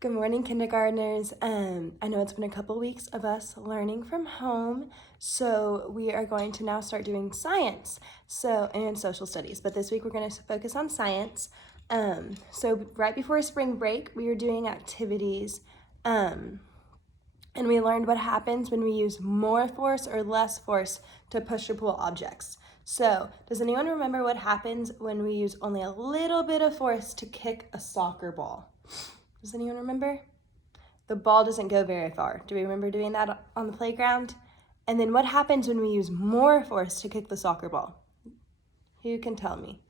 Good morning, kindergartners. I know it's been a couple weeks of us learning from home, so we are going to now start doing science and social studies. But this week we're going to focus on science. So right before spring break, we were doing activities, and we learned what happens when we use more force or less force to push or pull objects. So, does anyone remember what happens when we use only a little bit of force to kick a soccer ball? Does anyone remember? The ball doesn't go very far. Do we remember doing that on the playground? And then what happens when we use more force to kick the soccer ball? Who can tell me?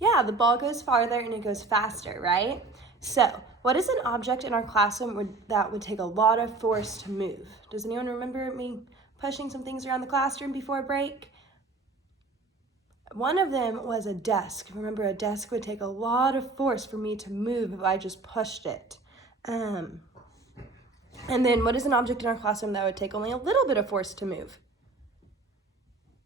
Yeah, the ball goes farther and it goes faster, right? So, what is an object in our classroom that would take a lot of force to move? Does anyone remember me pushing some things around the classroom before break? One of them was a desk. Remember, a desk would take a lot of force for me to move if I just pushed it. And then what is an object in our classroom that would take only a little bit of force to move?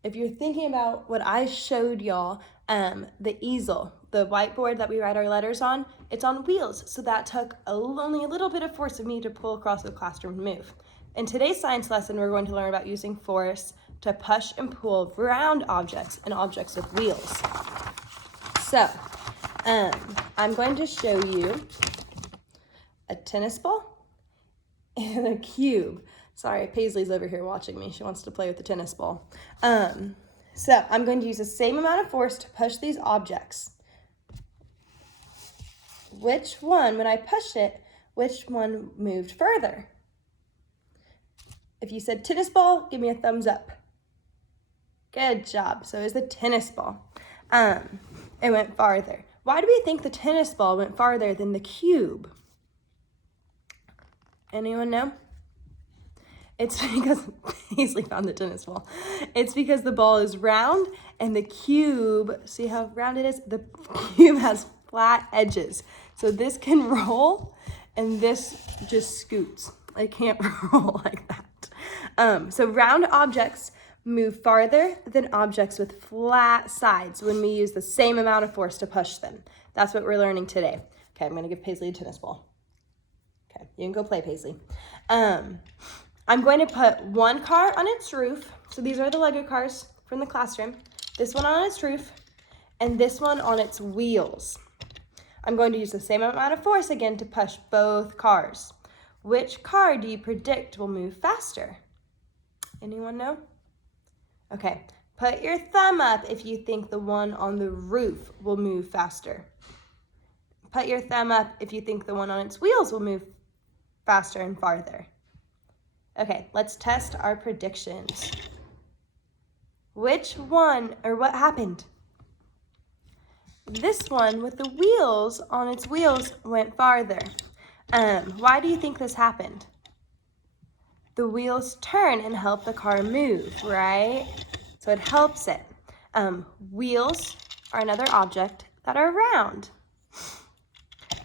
If you're thinking about what I showed y'all, the easel, the whiteboard that we write our letters on, it's on wheels. So that took only a little bit of force of me to pull across the classroom and move. In today's science lesson, we're going to learn about using force to push and pull round objects and objects with wheels. So, I'm going to show you a tennis ball and a cube. Sorry, Paisley's over here watching me. She wants to play with the tennis ball. So I'm going to use the same amount of force to push these objects. Which one, when I push it, which one moved further? If you said tennis ball, give me a thumbs up. Good job. So it was the tennis ball. It went farther. Why do we think the tennis ball went farther than the cube? Anyone know? It's because Paisley found the tennis ball. It's because the ball is round and the cube, see how round it is? The cube has flat edges. So this can roll and this just scoots. It can't roll like that. So round objects move farther than objects with flat sides when we use the same amount of force to push them. That's what we're learning today. Okay, I'm gonna give Paisley a tennis ball. Okay, you can go play, Paisley. I'm going to put one car on its roof. So these are the Lego cars from the classroom. This one on its roof and this one on its wheels. I'm going to use the same amount of force again to push both cars. Which car do you predict will move faster? Anyone know? Okay, put your thumb up if you think the one on the roof will move faster. Put your thumb up if you think the one on its wheels will move faster and farther. Okay, let's test our predictions. Which one, or what happened? This one with the wheels on its wheels went farther. Why do you think this happened? The wheels turn and help the car move, right? So it helps it. Wheels are another object that are round.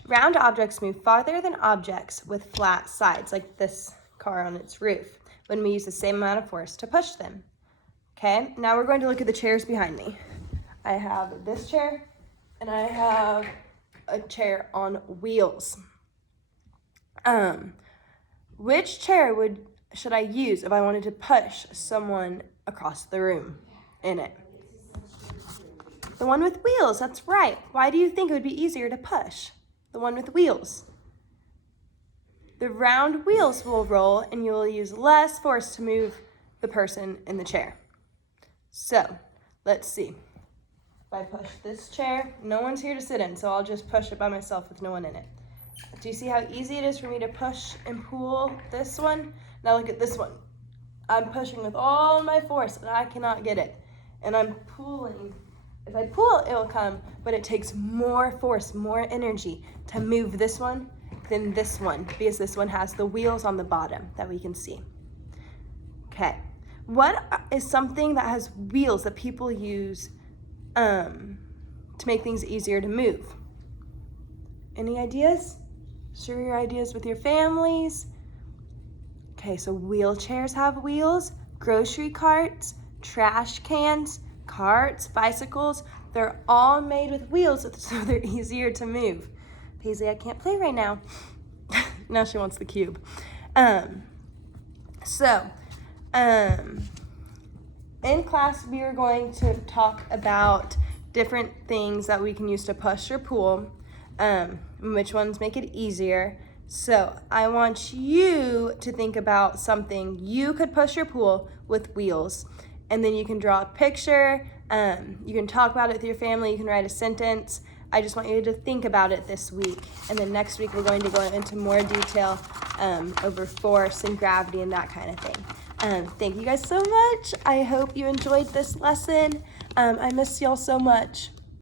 Round objects move farther than objects with flat sides, like this car on its roof, when we use the same amount of force to push them. Okay, now we're going to look at the chairs behind me. I have this chair and I have a chair on wheels. Which chair should I use if I wanted to push someone across the room in it? The one with wheels, that's right. Why do you think it would be easier to push? The one with wheels. The round wheels will roll and you will use less force to move the person in the chair. So, let's see. If I push this chair, no one's here to sit in, so I'll just push it by myself with no one in it. Do you see how easy it is for me to push and pull this one? Now look at this one. I'm pushing with all my force and I cannot get it. And I'm pulling. If I pull, it will come, but it takes more force, more energy to move this one than this one, because this one has the wheels on the bottom that we can see. Okay, what is something that has wheels that people use to make things easier to move? Any ideas? Share your ideas with your families. Okay, so wheelchairs have wheels, grocery carts, trash cans, carts, bicycles, they're all made with wheels so they're easier to move. Paisley, I can't play right now. Now she wants the cube. In class, we are going to talk about different things that we can use to push your pool, which ones make it easier. So I want you to think about something you could push your pool with wheels, and then you can draw a picture, you can talk about it with your family, you can write a sentence. I just want you to think about it this week, and then next week we're going to go into more detail over force and gravity and that kind of thing. Thank you guys so much. I hope you enjoyed this lesson. I miss y'all so much.